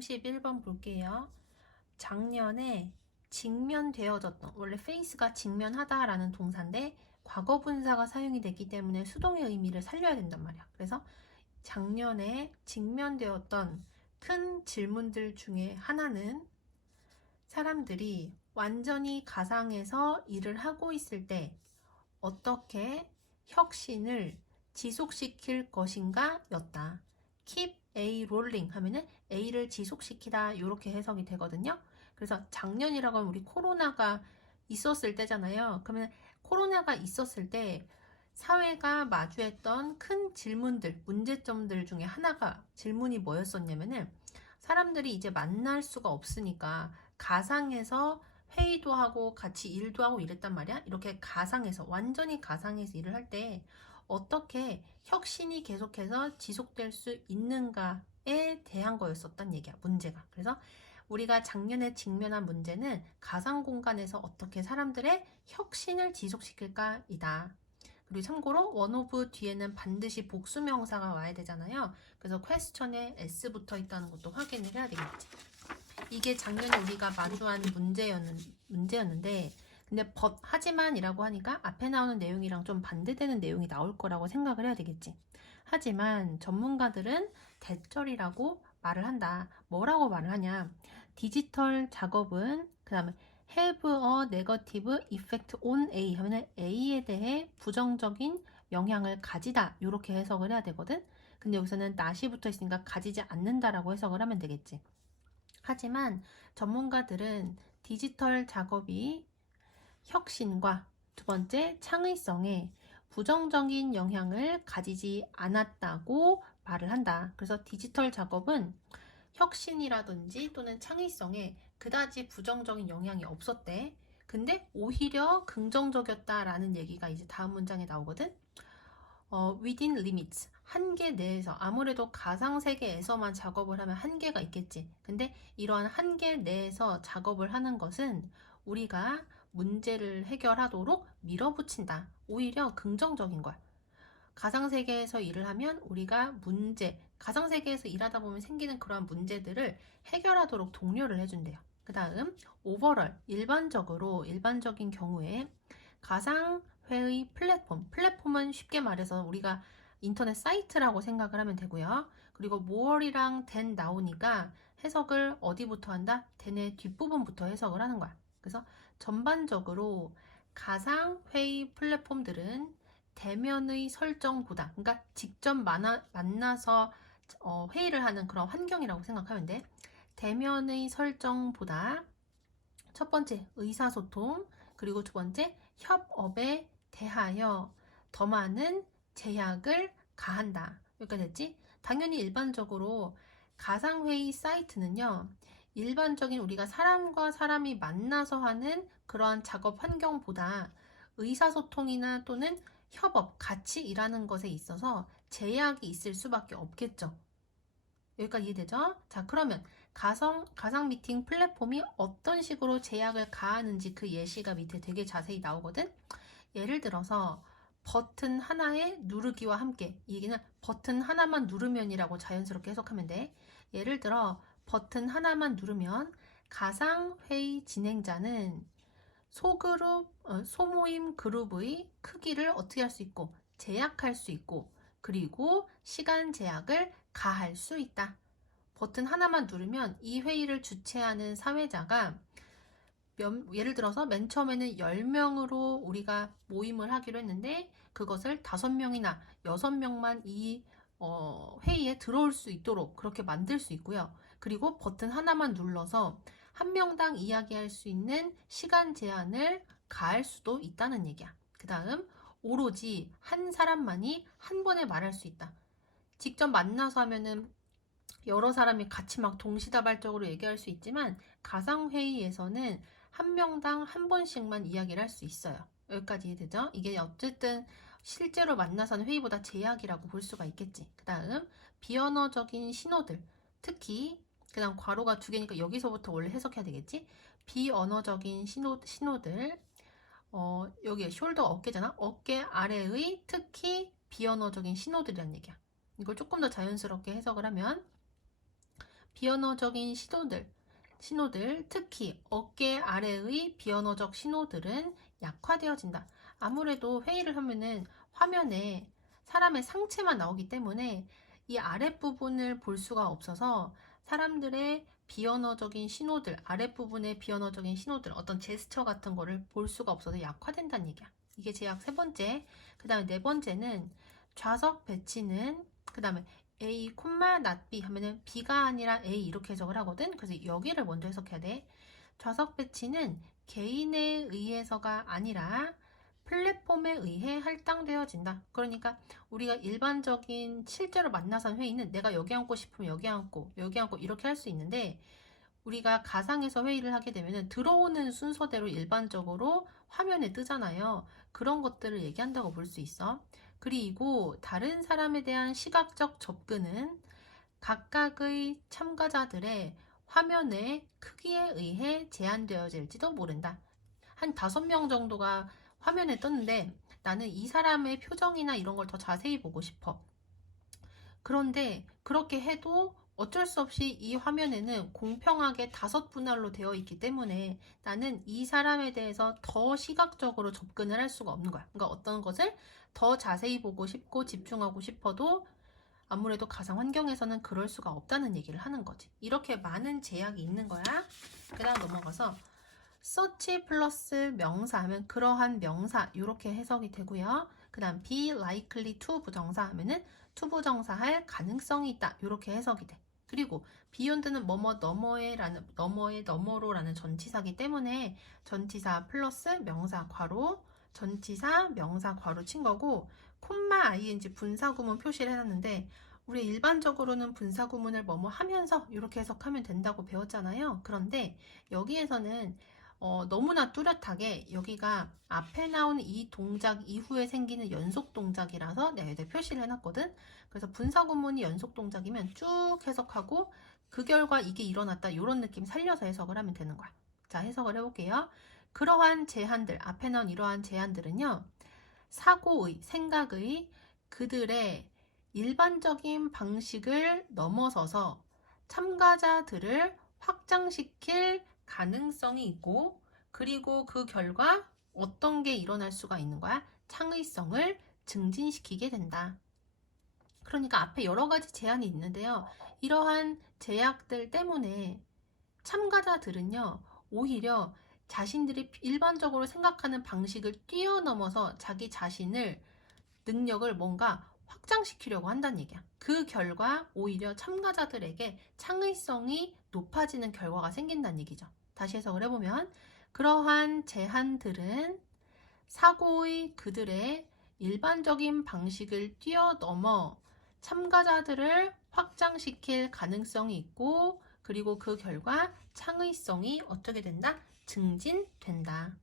31번 볼게요. 작년에 직면되어졌던, 원래 face가 직면하다라는 동사인데 과거 분사가 사용이 됐기 때문에 수동의 의미를 살려야 된단 말이야. 그래서 작년에 직면되었던 큰 질문들 중에 하나는 사람들이 완전히 가상에서 일을 하고 있을 때 어떻게 혁신을 지속시킬 것인가 였다. Keep A rolling 하면은 A를 지속시키다 이렇게 해석이 되거든요. 그래서 작년이라고 하면 우리 코로나가 있었을 때잖아요. 그러면 코로나가 있었을 때 사회가 마주했던 큰 질문들, 문제점들 중에 하나가 질문이 뭐였었냐면은 사람들이 이제 만날 수가 없으니까 가상에서 회의도 하고 같이 일도 하고 이랬단 말이야. 이렇게 가상에서, 완전히 가상에서 일을 할 때 어떻게 혁신이 계속해서 지속될 수 있는가에 대한 거였었단 얘기야, 문제가. 그래서 우리가 작년에 직면한 문제는 가상 공간에서 어떻게 사람들의 혁신을 지속시킬까이다. 그리고 참고로 원 오브 뒤에는 반드시 복수명사가 와야 되잖아요. 그래서 question에 s 붙어 있다는 것도 확인을 해야 되겠지. 이게 작년에 우리가 마주한 문제였는데 근데 하지만이라고 하니까 앞에 나오는 내용이랑 좀 반대되는 내용이 나올 거라고 생각을 해야 되겠지. 하지만 전문가들은 대절이라고 말을 한다. 뭐라고 말을 하냐. 디지털 작업은 그 다음에 have a negative effect on A 하면 A에 대해 부정적인 영향을 가지다 이렇게 해석을 해야 되거든. 근데 여기서는 not이 붙어 있으니까 가지지 않는다라고 해석을 하면 되겠지. 하지만 전문가들은 디지털 작업이 혁신과 두 번째 창의성에 부정적인 영향을 가지지 않았다고 말을 한다. 그래서 디지털 작업은 혁신이라든지 또는 창의성에 그다지 부정적인 영향이 없었대. 근데 오히려 긍정적이었다라는 얘기가 이제 다음 문장에 나오거든. within limits, 한계 내에서. 아무래도 가상세계에서만 작업을 하면 한계가 있겠지. 근데 이러한 한계 내에서 작업을 하는 것은 우리가 문제를 해결하도록 밀어붙인다. 오히려 긍정적인 거야. 가상세계에서 일을 하면 우리가 가상세계에서 일하다 보면 생기는 그러한 문제들을 해결하도록 독려를 해준대요. 그 다음, 오버럴, 일반적인 경우에 가상회의 플랫폼은 쉽게 말해서 우리가 인터넷 사이트라고 생각을 하면 되고요. 그리고 more이랑 than 나오니까 해석을 어디부터 한다? than의 뒷부분부터 해석을 하는 거야. 그래서 전반적으로 가상회의 플랫폼들은 대면의 설정보다, 그러니까 직접 만나서 회의를 하는 그런 환경이라고 생각하면 돼. 대면의 설정보다 첫 번째 의사소통, 그리고 두 번째 협업에 대하여 더 많은 제약을 가한다. 여기까지 됐지? 당연히 일반적으로 가상회의 사이트는요, 일반적인 우리가 사람과 사람이 만나서 하는 그러한 작업 환경보다 의사소통이나 또는 협업, 같이 일하는 것에 있어서 제약이 있을 수밖에 없겠죠. 여기까지 이해되죠? 자, 그러면 가상 미팅 플랫폼이 어떤 식으로 제약을 가하는지 그 예시가 밑에 되게 자세히 나오거든? 예를 들어서 버튼 하나에 누르기와 함께, 이 얘기는 버튼 하나만 누르면이라고 자연스럽게 해석하면 돼. 예를 들어 버튼 하나만 누르면 가상회의 진행자는 소모임 그룹의 크기를 어떻게 할 수 있고 제약할 수 있고 그리고 시간 제약을 가할 수 있다. 버튼 하나만 누르면 이 회의를 주최하는 사회자가 예를 들어서 맨 처음에는 10명으로 우리가 모임을 하기로 했는데 그것을 5명이나 6명만 이 회의에 들어올 수 있도록 그렇게 만들 수 있고요. 그리고 버튼 하나만 눌러서 한 명당 이야기할 수 있는 시간 제한을 가할 수도 있다는 얘기야. 그 다음 오로지 한 사람만이 한 번에 말할 수 있다. 직접 만나서 하면은 여러 사람이 같이 막 동시다발적으로 얘기할 수 있지만 가상회의에서는 한 명당 한 번씩만 이야기를 할 수 있어요. 여기까지 이해되죠? 이게 어쨌든 실제로 만나서 하는 회의보다 제약이라고 볼 수가 있겠지. 그 다음 비언어적인 신호들, 특히 그 다음 괄호가 2개니까 여기서부터 원래 해석해야 되겠지? 비언어적인 신호들, 여기 숄더 어깨잖아? 어깨 아래의 특히 비언어적인 신호들이란 얘기야. 이걸 조금 더 자연스럽게 해석을 하면 비언어적인 신호들, 특히 어깨 아래의 비언어적 신호들은 약화되어진다. 아무래도 회의를 하면은 화면에 사람의 상체만 나오기 때문에 이 아랫부분을 볼 수가 없어서 사람들의 비언어적인 신호들, 아랫부분의 비언어적인 신호들, 어떤 제스처 같은 거를 볼 수가 없어서 약화된다는 얘기야. 이게 제약 세 번째. 그 다음에 네 번째는 좌석 배치는, 그 다음에 A, not B 하면은 B가 아니라 A 이렇게 해석을 하거든. 그래서 여기를 먼저 해석해야 돼. 좌석 배치는 개인에 의해서가 아니라 플랫폼에 의해 할당되어진다. 그러니까 우리가 일반적인 실제로 만나서 회의는 내가 여기 앉고 싶으면 여기 앉고 이렇게 할 수 있는데, 우리가 가상에서 회의를 하게 되면 들어오는 순서대로 일반적으로 화면에 뜨잖아요. 그런 것들을 얘기한다고 볼 수 있어. 그리고 다른 사람에 대한 시각적 접근은 각각의 참가자들의 화면의 크기에 의해 제한되어질지도 모른다. 한 5명 정도가 화면에 떴는데 나는 이 사람의 표정이나 이런 걸 더 자세히 보고 싶어. 그런데 그렇게 해도 어쩔 수 없이 이 화면에는 공평하게 5분할로 되어 있기 때문에 나는 이 사람에 대해서 더 시각적으로 접근을 할 수가 없는 거야. 그러니까 어떤 것을 더 자세히 보고 싶고 집중하고 싶어도 아무래도 가상 환경에서는 그럴 수가 없다는 얘기를 하는 거지. 이렇게 많은 제약이 있는 거야. 그 다음 넘어가서 such 플러스 명사 하면 그러한 명사 이렇게 해석이 되고요. 그 다음 be likely to 부정사 하면은 to 부정사할 가능성이 있다 이렇게 해석이 돼. 그리고 beyond는 뭐뭐 너머로라는 전치사기 때문에 전치사 플러스 명사 괄호 전치사 명사 괄호 친 거고, 콤마 ing 분사구문 표시를 해놨는데 우리 일반적으로는 분사구문을 뭐뭐 하면서 이렇게 해석하면 된다고 배웠잖아요. 그런데 여기에서는 너무나 뚜렷하게 여기가 앞에 나온 이 동작 이후에 생기는 연속 동작이라서 내가 여기다 표시를 해놨거든. 그래서 분사구문이 연속 동작이면 쭉 해석하고 그 결과 이게 일어났다 이런 느낌 살려서 해석을 하면 되는 거야. 자, 해석을 해볼게요. 그러한 제한들, 앞에 나온 이러한 제한들은요, 사고의, 생각의, 그들의 일반적인 방식을 넘어서서 참가자들을 확장시킬 가능성이 있고, 그리고 그 결과 어떤 게 일어날 수가 있는 거야? 창의성을 증진시키게 된다. 그러니까 앞에 여러 가지 제한이 있는데요. 이러한 제약들 때문에 참가자들은요, 오히려 자신들이 일반적으로 생각하는 방식을 뛰어넘어서 자기 자신을, 능력을 뭔가 확장시키려고 한다는 얘기야. 그 결과 오히려 참가자들에게 창의성이 높아지는 결과가 생긴다는 얘기죠. 다시 해석을 해보면 그러한 제한들은 사고의 그들의 일반적인 방식을 뛰어넘어 참가자들을 확장시킬 가능성이 있고, 그리고 그 결과 창의성이 어떻게 된다? 증진된다.